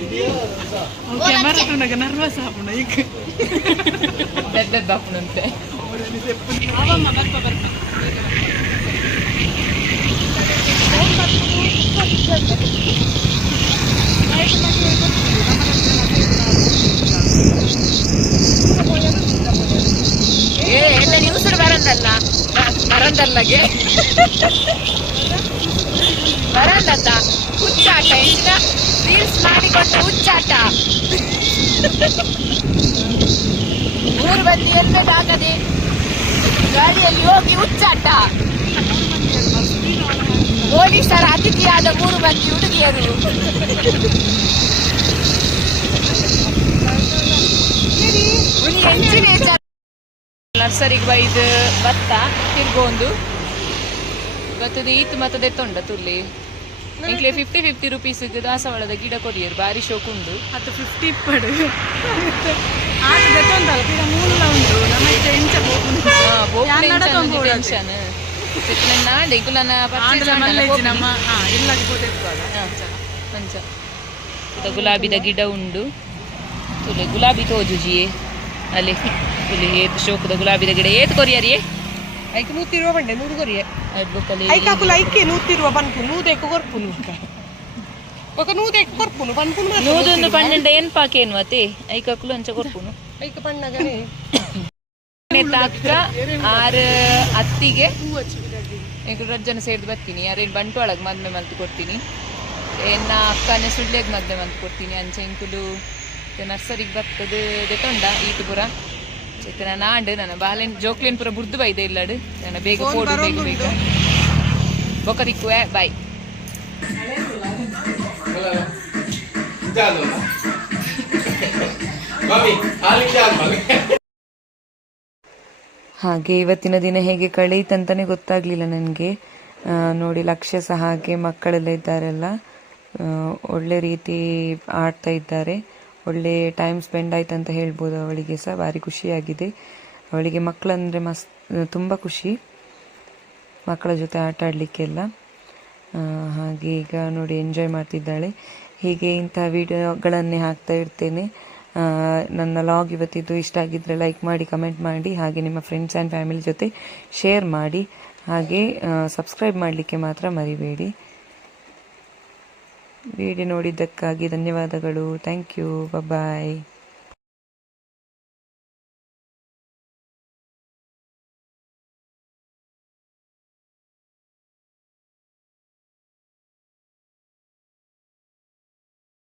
Kamera tuh naga nervous apa naik? Dead apa nanti? Apa mah berapa? ಎಲ್ಲ news ಬರಂದಲ್ಲ ಬರಂದಲ್ಲಗೆ ಬರಂದತ್ತ ಹುಚ್ಚಾಟ ಹೆಚ್ಚಿನ reels ಮಾಡಿಕೊಂಡು ಹುಚ್ಚಾಟ ಮೂರು ಮಂದಿ ಎಲ್ಲದಾಗದೆ ಗಾಡಿಯಲ್ಲಿ ಹೋಗಿ ಹುಚ್ಚಾಟ ಪೊಲೀಸರ ಅತಿಥಿಯಾದ 3 ಮಂದಿ ಹುಡುಗಿಯರು ಹೆಂಚಿನ ನರ್ಸರಿಗೆ ಬೈದು ಭತ್ತ ತಿರ್ಗೊಂದು ಬತ್ತದ ಈತ್ ಮತ್ತದ ಎತ್ತೊಂಡ ತುಲ್ಲಿ ಇಂಕ್ಲೆ 50 ರೂಪೀಸ್ ದಾಸವಾಳದ ಗಿಡ ಕೊರಿಯರು ಬಾರಿ ಶೋಕುಂಡು ಅದು 50 ಪಡು ಆಟ ಬೆತ್ತೊಂದಲ್ಲ ಗಿಡ ಮೂಲ ಉಂಟು ನಮಗೆ ಎಂಚ ಬೋಕು ಟೆನ್ಷನ್ ನಾಳೆ ಇಗುಲನ ನಮ್ಮ ಇಲ್ಲಗೆ ಹೋದೆತ್ತಲ್ಲ ಮಂಚ ಗುಲಾಬಿದ ಗಿಡ ಉಂಡು ತುಲೆ ಗುಲಾಬಿ ತೋಜುಜಿಯೇ ಅಲ್ಲಿ ತುಲೆ ಏತ್ ಶೋಕದ ಗುಲಾಬಿದ ಗಿಡ ಏತ್ ಕೊರಿಯರಿಯೇ ಐಕೆ 100 ರೂಪಾಯಿ ಬಂಡೆ 100 ಕೊರಿಯೆ ಐಬುಕಲಿ ಐಕಾಕುಲ ಐಕೆ 100 ರೂಪಾಯಿ ಬನ್ಪು 100 ಎಕ್ಕ ಕೊರ್ಪುನು ఒక 100 ఎక్క కొర్పును పన్పును 100 12 ಏನ್ ಪಾಕೇನು ಅತೆ ಐಕಾಕುಲ ಅಂಚ ಕೊರ್ಪುನು ಐಕ ಪಣ್ಣಗನೆ ನೆತ್ತಾಕ 6 ಅತ್ತಿಗೆ ಈಗ ರಜ್ಜನ ಸೇರಿದು ಬರ್ತೀನಿ ಯಾರೇನು ಬಂಟು ಒಳಗೆ ಮದ್ಮೆ ಮಂತು ಕೊಡ್ತೀನಿ ಏನ ಅಕ್ಕನೇ ಸುಳ್ಳೆಗೆ ಮದ್ಮೆ ಮಂತು ಕೊಡ್ತೀನಿ ಅಂಚೆ ಇಂಕುಲು ನರ್ಸರಿಗೆ ಬರ್ತದೆ ದೆತೊಂಡ ಈತು ಪುರ ಚಿತ್ರ ನಾಂಡು ನನ್ನ ಬಾಲೆನ್ ಜೋಕ್ಲೇನ್ ಪುರ ಬುರ್ದು ಬೈದೆ ಇಲ್ಲಡು ನನ್ನ ಬೇಗ ಪೋಡು ಬೇಗ ಬೇಗ ಬೊಕ್ಕ ದಿಕ್ಕುವೆ ಬಾಯ್ ಹಾಗೆ ಇವತ್ತಿನ ದಿನ ಹೇಗೆ ಕಳೆಯಿತಂತಾನೆ ಗೊತ್ತಾಗ್ಲಿಲ್ಲ ನನಗೆ. ನೋಡಿ ಲಕ್ಷ್ಯ ಸಹ ಹಾಗೆ ಮಕ್ಕಳೆಲ್ಲ ಇದ್ದಾರೆಲ್ಲ ಒಳ್ಳೆ ರೀತಿ ಆಡ್ತಾ ಇದ್ದಾರೆ. ಒಳ್ಳೆ ಟೈಮ್ ಸ್ಪೆಂಡ್ ಆಯ್ತು ಅಂತ ಹೇಳ್ಬೋದು. ಅವಳಿಗೆ ಸಹ ಭಾರಿ ಖುಷಿಯಾಗಿದೆ. ಅವಳಿಗೆ ಮಕ್ಕಳಂದರೆ ತುಂಬ ಖುಷಿ, ಮಕ್ಕಳ ಜೊತೆ ಆಟ ಆಡಲಿಕ್ಕೆಲ್ಲ. ಹಾಗೆ ಈಗ ನೋಡಿ ಎಂಜಾಯ್ ಮಾಡ್ತಿದ್ದಾಳೆ. ಹೀಗೆ ಇಂತಹ ವಿಡಿಯೋಗಳನ್ನೇ ಹಾಕ್ತಾ ಇರ್ತೇನೆ. ನನ್ನ ಲಾಗ್ ಇವತ್ತಿದ್ದು ಇಷ್ಟ ಆಗಿದ್ದರೆ ಲೈಕ್ ಮಾಡಿ, ಕಮೆಂಟ್ ಮಾಡಿ, ಹಾಗೆ ನಿಮ್ಮ ಫ್ರೆಂಡ್ಸ್ ಆ್ಯಂಡ್ ಫ್ಯಾಮಿಲಿ ಜೊತೆ ಶೇರ್ ಮಾಡಿ, ಹಾಗೆ ಸಬ್ಸ್ಕ್ರೈಬ್ ಮಾಡಲಿಕ್ಕೆ ಮಾತ್ರ ಮರಿಬೇಡಿ. ವಿಡಿಯೋ ನೋಡಿದ್ದಕ್ಕಾಗಿ ಧನ್ಯವಾದಗಳು. Thank you. ಬಾಯ್.